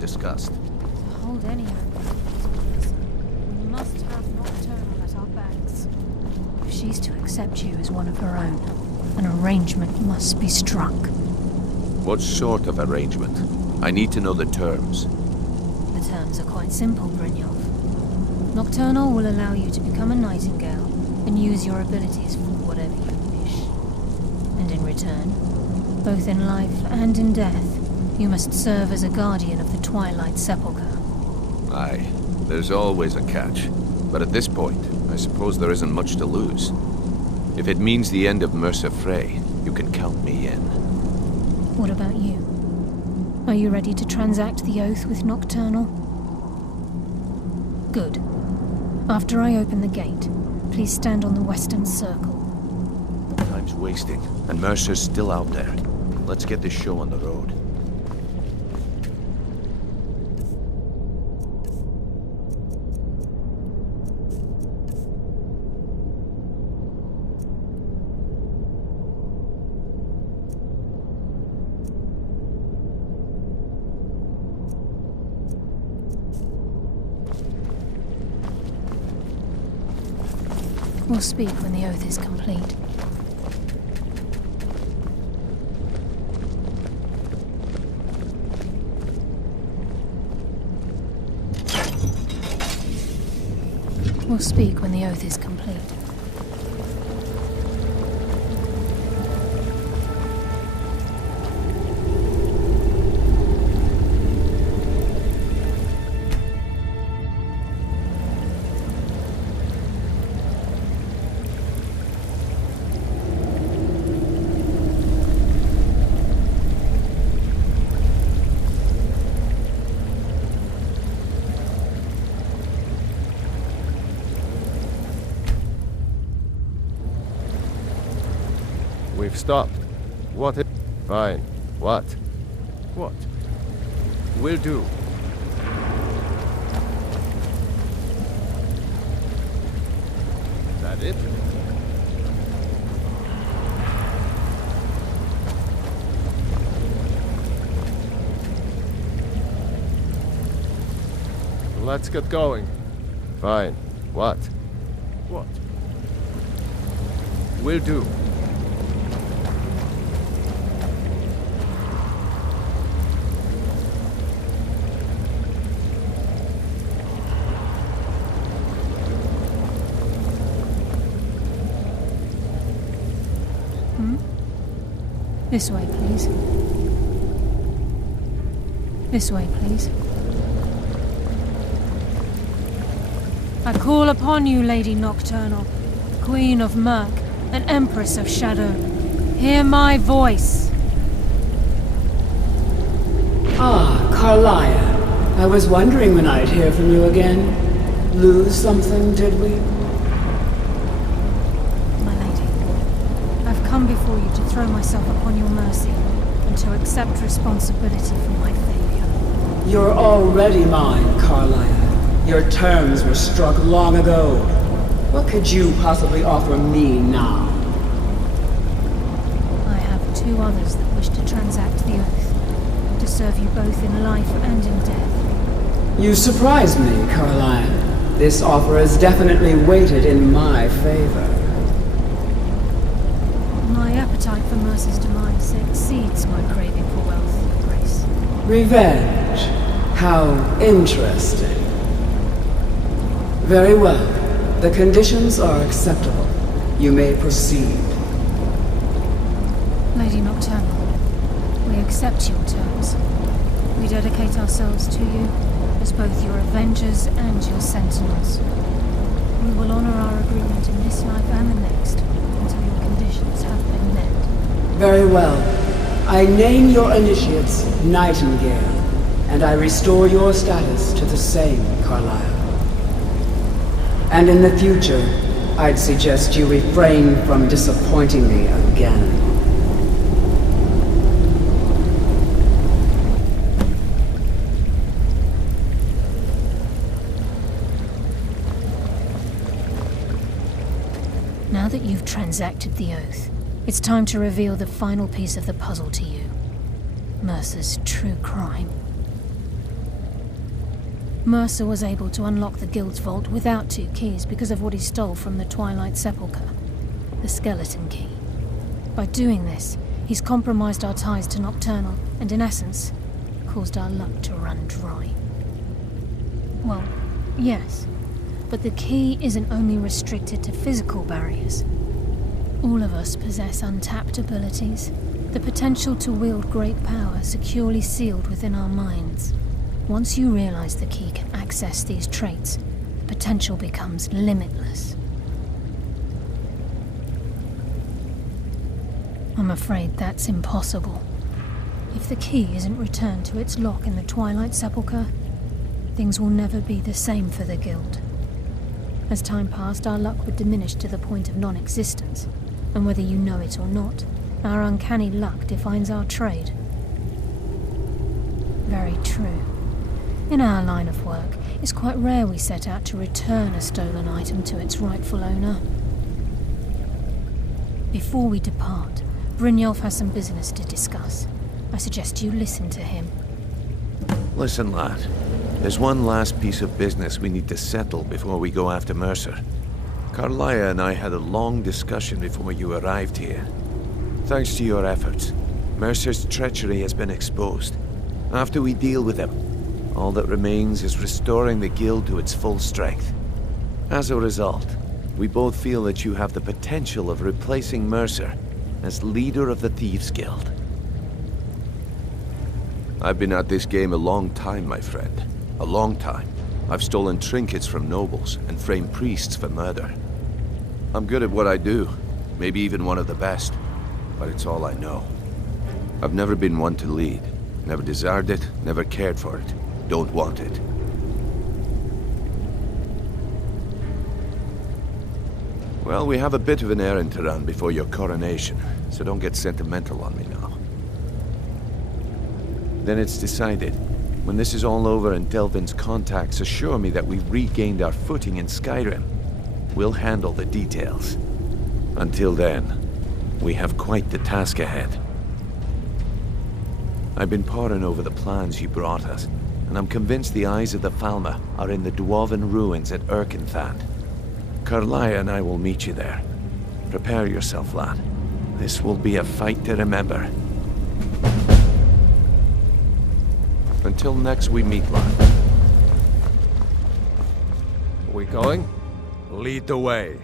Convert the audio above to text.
discussed. To hold any oath, we must have Nocturnal at our backs. If she's to accept you as one of her own, an arrangement must be struck. What sort of arrangement? I need to know the terms. The terms are quite simple, Brynjolf. Nocturnal will allow you to become a nightingale and use your abilities for whatever you wish. And in return, both in life and in death, you must serve as a guardian of the Twilight Sepulchre. Aye, there's always a catch. But at this point, I suppose there isn't much to lose. If it means the end of Mercer Frey, you can count me in. What about you? Are you ready to transact the oath with Nocturnal? Good. After I open the gate, please stand on the western circle. Time's wasting, and Mercer's still out there. Let's get this show on the road. We'll speak when the oath is complete. We'll speak when the oath is complete. We've stopped. What is... Fine. What? What? Will do. That it? Let's get going. Fine. What? What? Will do. This way, please. This way, please. I call upon you, Lady Nocturnal, Queen of Murk, and Empress of Shadow. Hear my voice. Ah, Carlia. I was wondering when I'd hear from you again. Lose something, did we? My lady, I've come before you to throw myself upon your mercy and to accept responsibility for my failure. You're already mine, Carlia. Your terms were struck long ago. What could you possibly offer me now? I have two others that wish to transact the oath, to serve you both in life and in death. You surprise me, Carlia. This offer is definitely weighted in my favor. My appetite for Mercer's demise exceeds my craving for wealth and grace. Revenge. How interesting. Very well. The conditions are acceptable. You may proceed. Lady Nocturnal, we accept your terms. We dedicate ourselves to you as both your avengers and your sentinels. We will honor our agreement in this life and the next until your conditions have been met. Very well. I name your initiates Nightingale, and I restore your status to the same, Carlisle. And in the future, I'd suggest you refrain from disappointing me again. Now that you've transacted the oath, it's time to reveal the final piece of the puzzle to you. Mercer's true crime. Mercer was able to unlock the guild's vault without 2 keys because of what he stole from the Twilight Sepulchre, the skeleton key. By doing this, he's compromised our ties to Nocturnal and, in essence, caused our luck to run dry. Well, yes, but the key isn't only restricted to physical barriers. All of us possess untapped abilities, the potential to wield great power securely sealed within our minds. Once you realize the key can access these traits, the potential becomes limitless. I'm afraid that's impossible. If the key isn't returned to its lock in the Twilight Sepulchre, things will never be the same for the Guild. As time passed, our luck would diminish to the point of non-existence, and whether you know it or not, our uncanny luck defines our trade. Very true. In our line of work, it's quite rare we set out to return a stolen item to its rightful owner. Before we depart, Brynjolf has some business to discuss. I suggest you listen to him. Listen, lad. There's one last piece of business we need to settle before we go after Mercer. Carlia and I had a long discussion before you arrived here. Thanks to your efforts, Mercer's treachery has been exposed. After we deal with him, all that remains is restoring the Guild to its full strength. As a result, we both feel that you have the potential of replacing Mercer as leader of the Thieves' Guild. I've been at this game a long time, my friend. A long time. I've stolen trinkets from nobles and framed priests for murder. I'm good at what I do, maybe even one of the best, but it's all I know. I've never been one to lead. Never desired it, never cared for it. Don't want it. Well, we have a bit of an errand to run before your coronation, so don't get sentimental on me now. Then it's decided. When this is all over and Delvin's contacts assure me that we've regained our footing in Skyrim, we'll handle the details. Until then, we have quite the task ahead. I've been poring over the plans you brought us, and I'm convinced the eyes of the Falmer are in the Dwarven ruins at Erkenthand. Carlia and I will meet you there. Prepare yourself, lad. This will be a fight to remember. Until next we meet, lad. Are we going? Lead the way.